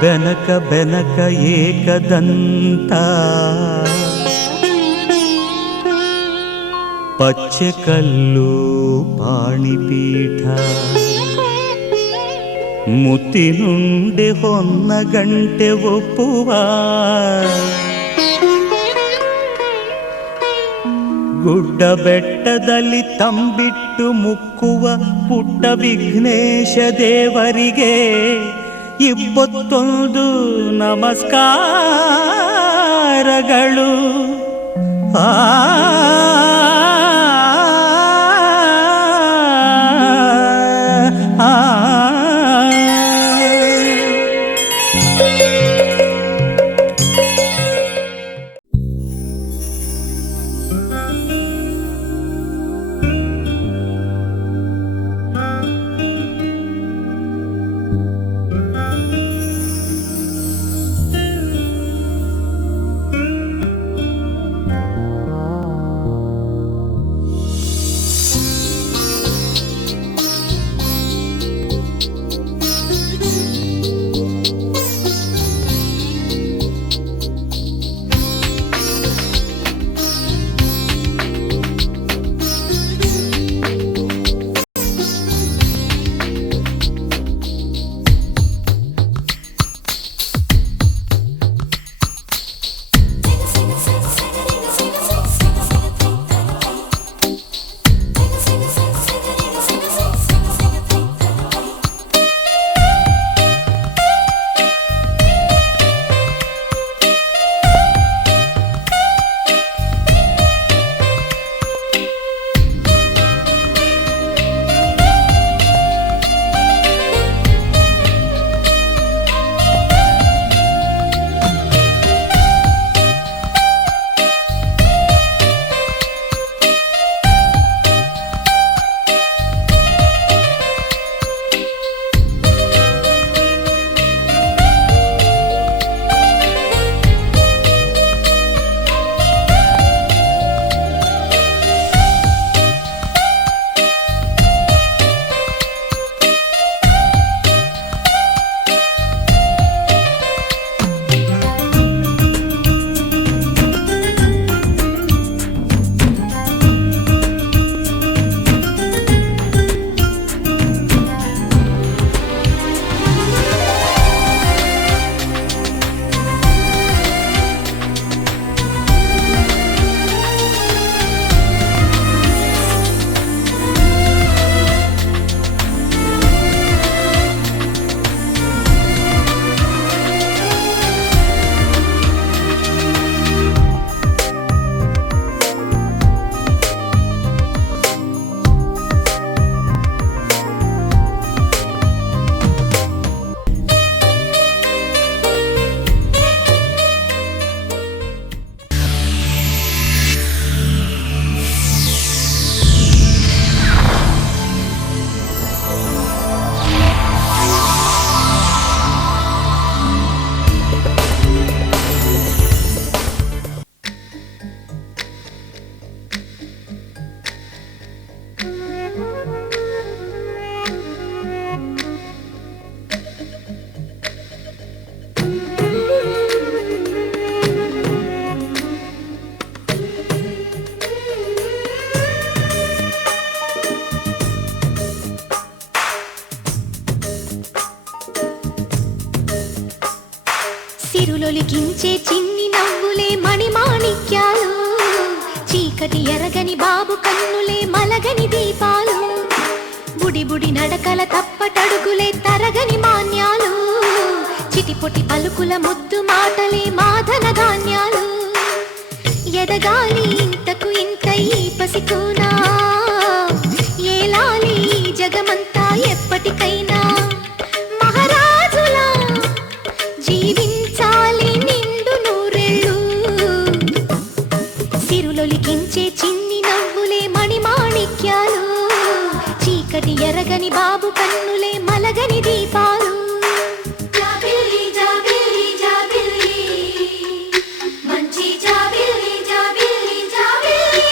ಬೆನಕ ಬೆನಕ ಏಕದಂತ ಪಚ್ಚೆಕಲ್ಲು ಪಾಣಿಪೀಠ ಮುತ್ತಿನುಂಡೆ ಹೊನ್ನ ಗಂಟೆ ಒಪ್ಪುವ ಗುಡ್ಡ ಬೆಟ್ಟದಲ್ಲಿ ತಂಬಿಟ್ಟು ಮುಕ್ಕುವ ಪುಟ್ಟ ವಿಘ್ನೇಶ ದೇವರಿಗೆ ಇಪ್ಪತ್ತೊಂದು ನಮಸ್ಕಾರಗಳು. సిరులొలికించే చిన్ని నవ్వులే మణిమాణిక్యాలు, చీకటి ఎరగని బాబు కన్నులే మలగని దీపాలు, బుడి బుడి నడకల తప్పటడుగులే తరగని మాన్యాలు, చిటిపొటి పలుకుల ముద్దు మాటలే మాధన ధాన్యాలు, ఎదగాలి ఇంతకు ఇంత ఈ పసికోనా, ఏలాలి జగమంతా ఎప్పటికైనా, మహారాజులా జీవించాలి నిండు నూరెళ్ళు, సిరులొలికించే చిన్ని నవ్వులే మణిమాణిక్యాలు, చీకటి ఎరగని బాబు కన్నులే మలగని దీపాలు. జాబిల్లి జాబిల్లి జాబిల్లి మంచి జాబిల్లి జాబిల్లి జాబిల్లి.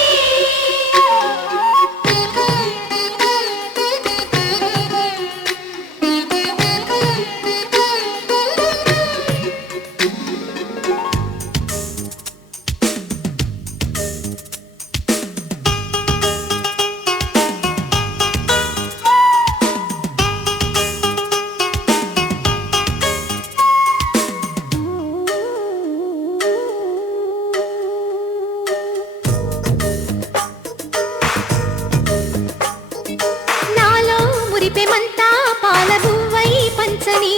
మురిపెమంతా పాలబువ్వై పంచని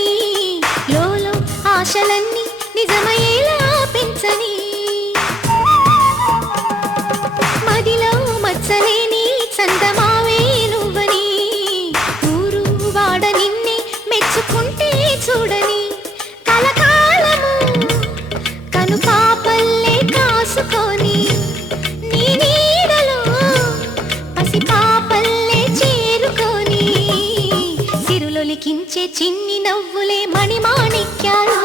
లోలో ఆశలన్నీ నిజమయ్యేలా పెంచని మదిలో మచ్చలేని చందమావే నువ్వని ఊరు వాడ నిన్నే మెచ్చుకుంటే చూడని కలకాలము కను పాపల్లే కాసుకొని నీ నీడలో పసి పాపల్లే చేరుకొని సిరులొలికించే చిన్ని నవ్వులే మణిమాణిక్యాలు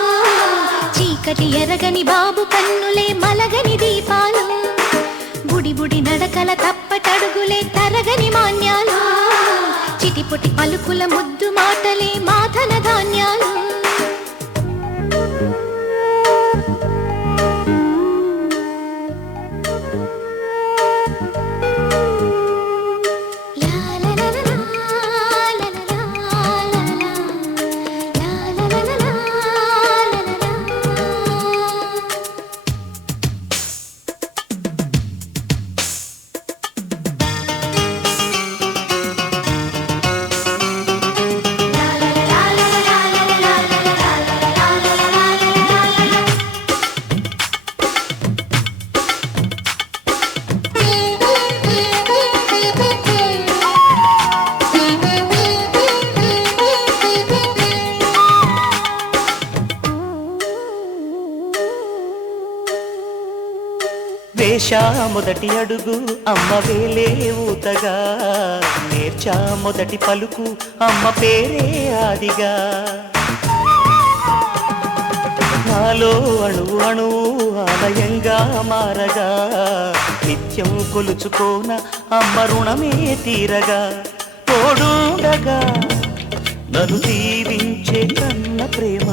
చీకటి ఎరగని బాబు కన్నులే మలగని దీపాలు బుడి బుడి నడకల తప్పటడుగులే తరగని మాన్యాలు చిటిపొటి పలుకుల ముద్దు మాటలే మాధన ధాన్యాలు వేషా మొదటి అడుగు అమ్మ వేలే ఊతగా నేర్చా మొదటి పలుకు అమ్మ పేరే ఆదిగా నాలో అణువు అణువు ఆలయంగా మారగా నిత్యం కొలుచుకోన అమ్మ రుణమే తీరగా తోడుండగా నన్ను దీవించే కన్న ప్రేమ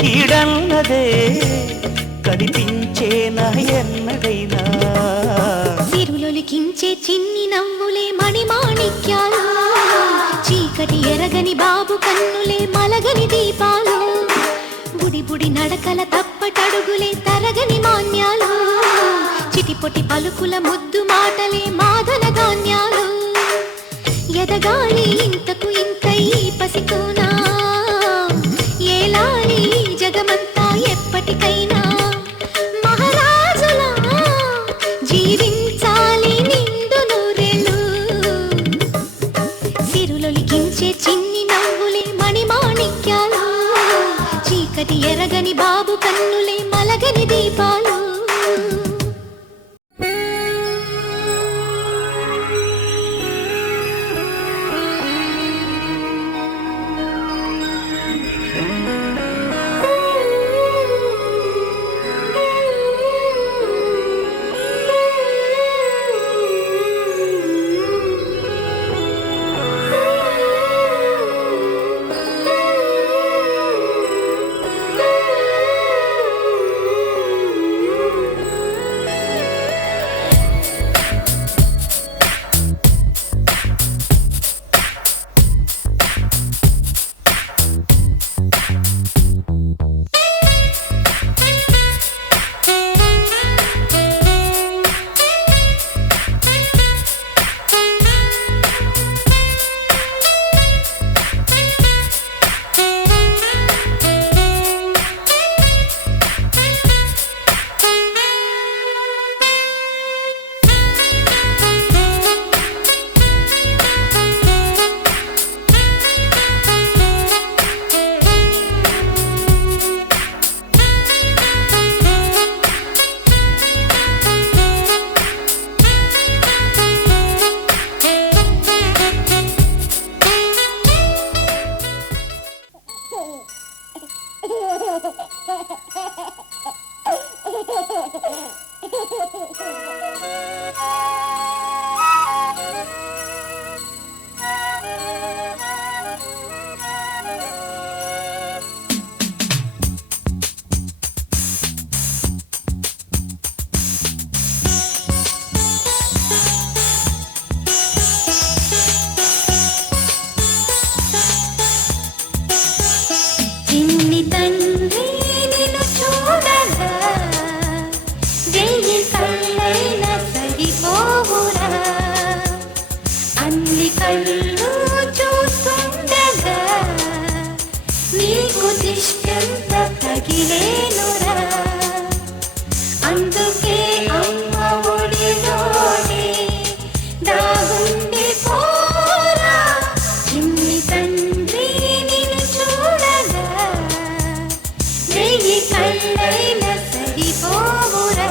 కీడన్నదే కనిపించేనా ఎన్నడైనా సిరులొలికించే చిన్ని నవ్వులే మణిమాణిక్యాలు చీకటి ఎరగని బాబు కన్నులే మలగని దీపాలు బుడి బుడి నడకల తప్పటడుగులే తరగని మాన్యాలు చిటిపొటి పలుకుల ముద్దు మాటలే మాదన ధాన్యాలు ఎదగాలి ఇంతకు ఇంతై పసికోనా ఏలాలి జగమంతా ఎప్పటికైనా మహారాజులా జీవించాలి నిండు నూరేళ్ళు సిరులొలికించే చిన్ని నవ్వులే మణిమాణిక్యాలు చీకటి ఎరగని బాబు కన్నులే మలగని దీపాలు తగిలేనురా అందుకే అమ్మ ఒడిలోనే దాగుండి పోరా చిన్ని తండ్రి నిన్ను చూడగా వెయ్యి కళ్ళైన సరిపోవురా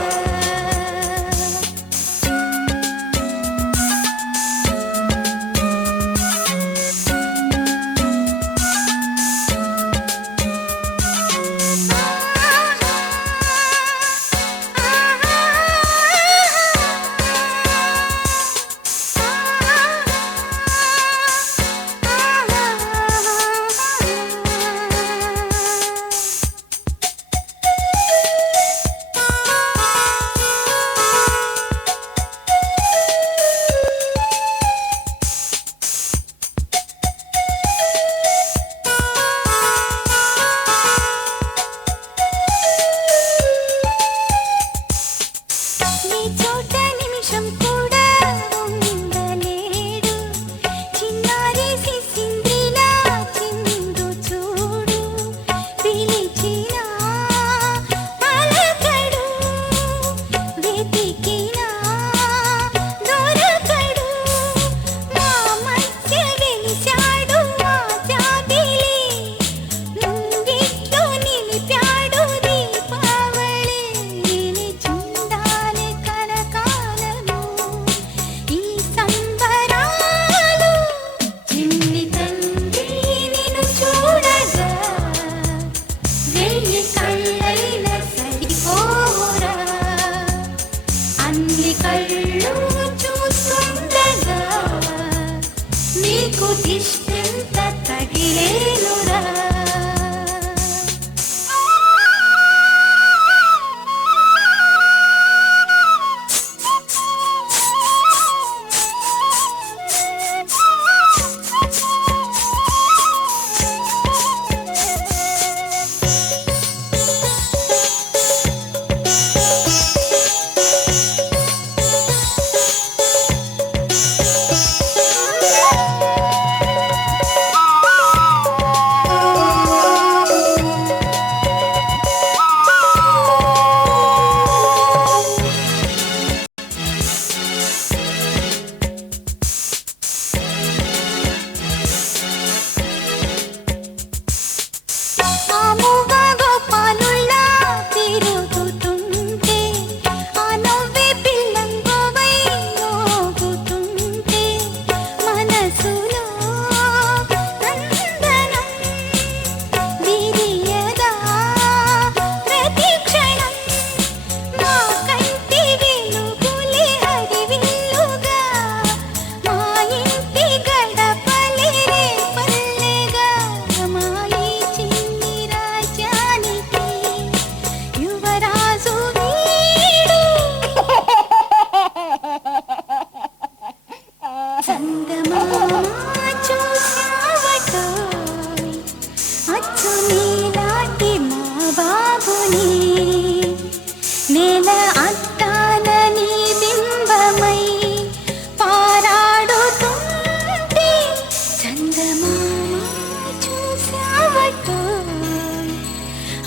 నీ చోట నిమిషం కూడా ఉండలేడు చిన్నారి సిసింద్రిలా చిందు చూడు పిలిచినా పలకడు వెతికినా దొరకడు మా మధ్య వెలిశాడు మా జాబిలి ముంగిట్లో నిలిపాడు దీపావళి నిలిచుండాలి కలకాలము ఈ సంబరాలు చిన్ని తండ్రి నిన్ను చూడగా వెయ్యి కళ్ళైన సరిపోరా అన్ని కళ్ళు చూస్తుండగా నీకు దిష్టంత తగిలేనురా ఆముగా గోపాలుల్లా తిరుగుతుంటే ఆ నవ్వే పిల్లంగోవై మోగుతుంటే మనసులో నందనం విరియదా ప్రతి క్షణం మా కంటి వెలుగులే హరివిల్లుగా మా ఇంటి గడపలే రేపల్లెగా మా ఈ చిన్ని రాజ్యానికి యువరాజు వీడు చందమామ చూశావటోయ్ అచ్చు నీలాంటి మా బాబుని నేల అద్దాన నీ బింబమై పారాడుతుంటే చందమామ చూశావటోయ్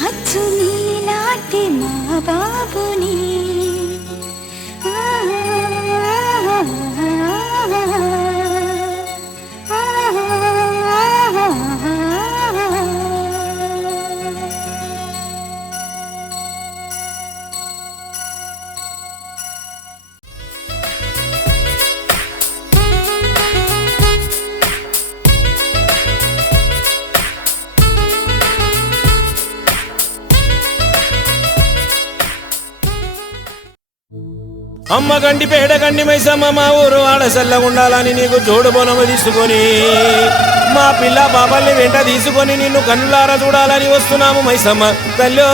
అచ్చు నీలాంటి మా బాబుని అమ్మ గండి పేడ గండి మైసమ్మ మా ఊరు ఆడ చల్లగుండాలని నీకు జోడు బొనము తీసుకొని మా పిల్ల బాబాల్ని వెంట తీసుకొని నిన్ను కన్నులారా చూడాలని వస్తున్నాము మైసమ్మ తల్లో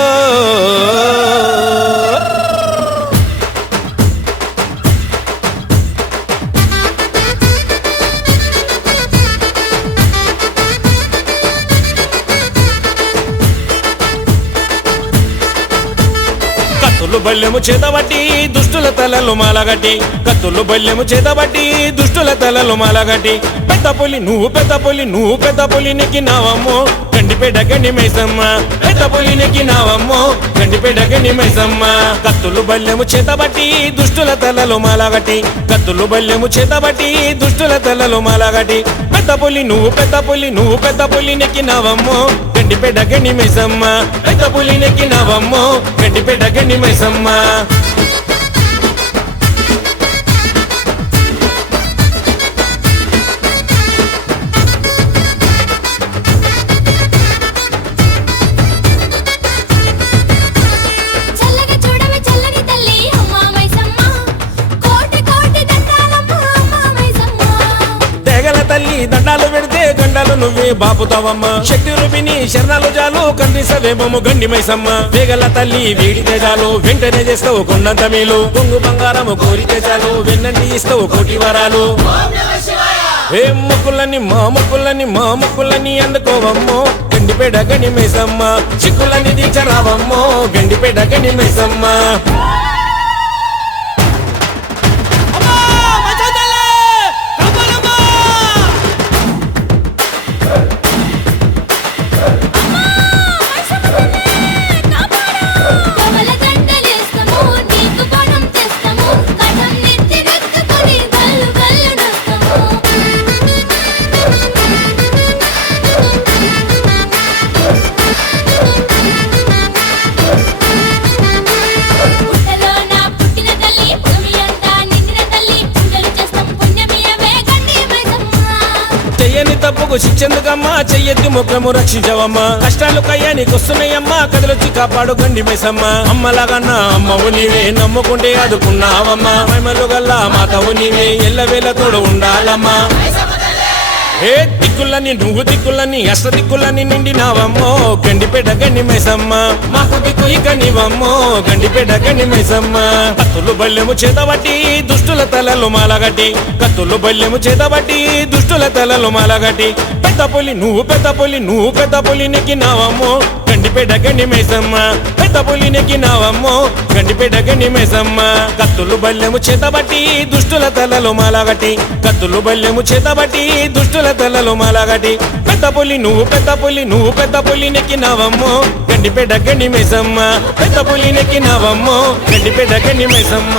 కత్తులు బల్లెము చేతబట్టి దుష్టుల తలలు మాలగట్టి కత్తులు బల్లెము చేతబట్టి దుష్టుల తలలు మాలగట్టి పెద్ద పులి నువ్వు పెద్ద పులి నువ్వు పెద్ద పులి నెక్కినావమ్మో గండి గండిపేట గండి మైసమ్మ పెద్ద పులి నెక్కినావమ్మో గండిపేట గండి మైసమ్మ కత్తులు బల్లెము చేతబట్టి దుష్టుల తలలో మాలగట్టి కత్తులు బల్లెము చేతబట్టి దుష్టుల తలలో మాలగట్టి పెద్ద పులి నువ్వు పెద్ద పులి నెక్కినావమ్మో గండిపేట గండి మైసమ్మ పెద్ద పులి నెక్కినావమ్మో గండిపేట గండి మైసమ్మ చల్లగా చూడవే చల్లని తల్లి అమ్మ మైసమ్మ కోటి కోటి దండాలమ్మ అమ్మ మైసమ్మ తెగల తల్లి దండాలు పెడితే గండాలు నువ్వే బాపుతావమ్మ శక్తి రూపిణి శరణాలు జాలు కందిసవేమము గండి మైసమ్మ తెగల తల్లి వీడితే చాలు వెంటనే చేస్తావు కొండంత మేలు కొంగు బంగారము కోరితే చాలు వెన్నంటి ఇస్తావు కోటి వరాలు ఏ మొక్కులని మా మొక్కులని అందుకోవమ్మో గండిపేట గండి మైసమ్మ చిక్కులని దీక్షరావమ్మో గండిపేట గండి మైసమ్మ కమల దండలేస్తాము నీకు పణం తెస్తాము కథం నెత్తి నెత్తుకొని గల్లు గల్లు నస్తాము పుట్టలో నా పుట్టిన తల్లి భూమి అంతా నిండిన తల్లి పూజలు చేస్తాం పుణ్యమియవే గండి మైసమ్మ చెయ్యని తప్పుకు శిక్షెందుకమ్మా చెయ్యెత్తి ముఖము రక్షించవమ్మా కష్టాలు కయ్యానికి వస్తున్నాయమ్మా కదలొచ్చి కాపాడు గండి మైసమ్మ అమ్మలాగన్నా అమ్మవు నీవే నమ్ముకుంటే ఆదుకున్నావమ్మా మహిమలు గల్లా మాతవు నీవే ఎల్లవేళ తోడు ఉండాలమ్మా ఏ దిక్కులని నువ్వు దిక్కులని అష్ట దిక్కులని నిండినావమ్మో గండిపేట గండి మైసమ్మ మాకు దిక్కు ఇక నీవమ్మో గండిపేట గండి మైసమ్మ కత్తులు బల్లెము చేతబట్టి దుష్టుల తలలు మాలగట్టి కత్తులు బల్లెము చేతబట్టి దుష్టుల తలలు మాలగట్టి పెద్ద పులి నువ్వు పెద్ద పులి నెక్కినావమ్మో గండిపేట గండి మైసమ్మ పెద్ద పులి నెక్కినావమ్మో గండిపేట గండి మైసమ్మ కత్తులు బల్లెము చేతబట్టి దుష్టుల తలలు మాలగట్టి కత్తులు బల్లెము చేతబట్టి దుష్టుల తలలో మాలగట్టి పెద్ద పులి నువ్వు పెద్ద పులి నెక్కినావమ్మో గండిపేట గండి మైసమ్మ పెద్ద పులి నెక్కినావమ్మో గండిపేట గండి మైసమ్మ